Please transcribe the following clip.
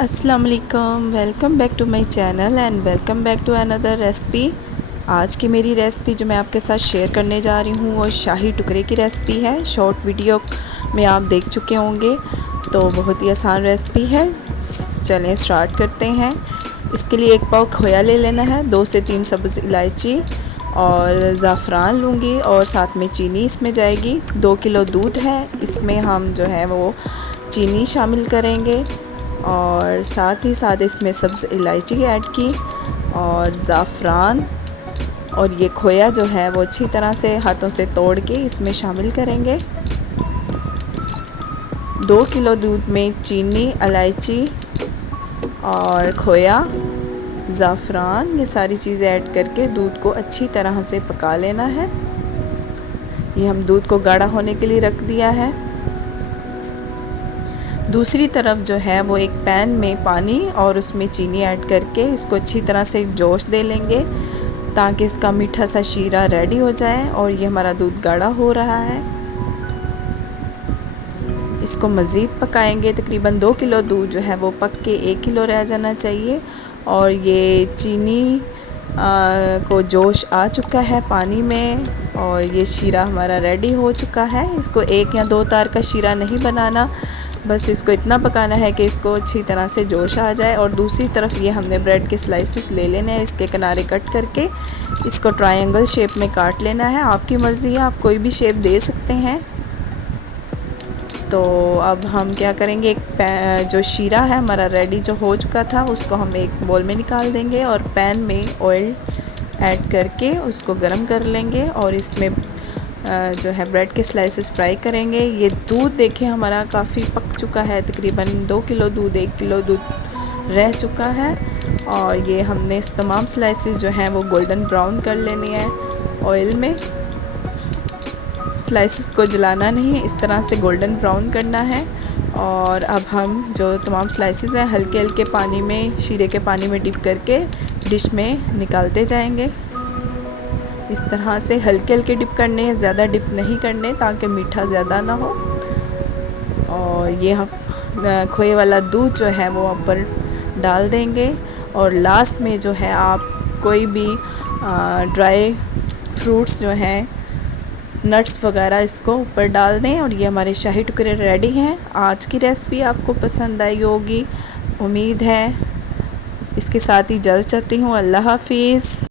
अस्सलाम वालेकुम, welcome back to my channel and welcome back to another recipe. आज की मेरी रेसिपी जो मैं आपके साथ शेयर करने जा रही हूँ वो शाही टुकड़े की रेसिपी है। शॉर्ट वीडियो में आप देख चुके होंगे, तो बहुत ही आसान रेसिपी है। चलें स्टार्ट करते हैं। इसके लिए 1 पाव खोया ले लेना है, 2 से 3 सब्ज़ इलायची और ज़ाफ़रान लूँगी और साथ में चीनी इसमें जाएगी। 2 किलो दूध है, इसमें हम जो है वो चीनी शामिल करेंगे और साथ ही साथ इसमें सब्ज़ इलायची ऐड की और ज़ाफ़रान, और ये खोया जो है वो अच्छी तरह से हाथों से तोड़ के इसमें शामिल करेंगे। 2 किलो दूध में चीनी, इलायची और खोया, ज़ाफ़रान, ये सारी चीज़ें ऐड करके दूध को अच्छी तरह से पका लेना है। ये हम दूध को गाढ़ा होने के लिए रख दिया है। दूसरी तरफ जो है वो एक पैन में पानी और उसमें चीनी ऐड करके इसको अच्छी तरह से जोश दे लेंगे ताकि इसका मीठा सा शीरा रेडी हो जाए। और ये हमारा दूध गाढ़ा हो रहा है, इसको मज़ीद पकाएंगे। तकरीबन 2 किलो दूध जो है वो पक के 1 किलो रह जाना चाहिए। और ये चीनी को जोश आ चुका है पानी में और ये शीरा हमारा रेडी हो चुका है। इसको 1 या 2 तार का शीरा नहीं बनाना, बस इसको इतना पकाना है कि इसको अच्छी तरह से जोश आ जाए। और दूसरी तरफ ये हमने ब्रेड के स्लाइसेस ले लेने हैं, इसके किनारे कट करके इसको ट्रायंगल शेप में काट लेना है। आपकी मर्ज़ी है, आप कोई भी शेप दे सकते हैं। तो अब हम क्या करेंगे, जो शीरा है हमारा रेडी जो हो चुका था उसको हम एक बोल में निकाल देंगे और पैन में ऑयल ऐड करके उसको गरम कर लेंगे और इसमें जो है ब्रेड के स्लाइसेस फ्राई करेंगे। ये दूध देखिए हमारा काफ़ी पक चुका है, तकरीबन 2 किलो दूध 1 किलो दूध रह चुका है। और ये हमने इस तमाम स्लाइसेस जो हैं वो गोल्डन ब्राउन कर लेने हैं ऑयल में। स्लाइसेस को जलाना नहीं है, इस तरह से गोल्डन ब्राउन करना है। और अब हम जो तमाम स्लाइसेस हैं हल्के हल्के पानी में, शीरे के पानी में डिप करके डिश में निकालते जाएंगे। इस तरह से हल्के हल्के डिप करने हैं, ज़्यादा डिप नहीं करने ताकि मीठा ज़्यादा ना हो। और ये हम खोए वाला दूध जो है वो ऊपर डाल देंगे। और लास्ट में जो है आप कोई भी ड्राई फ्रूट्स जो हैं, नट्स वगैरह, इसको ऊपर डाल दें। और ये हमारे शाही टुकड़े रेडी हैं। आज की रेसिपी आपको पसंद आई होगी, उम्मीद है। इसके साथ ही इजाज़त चाहती हूँ। अल्लाह हाफिज़।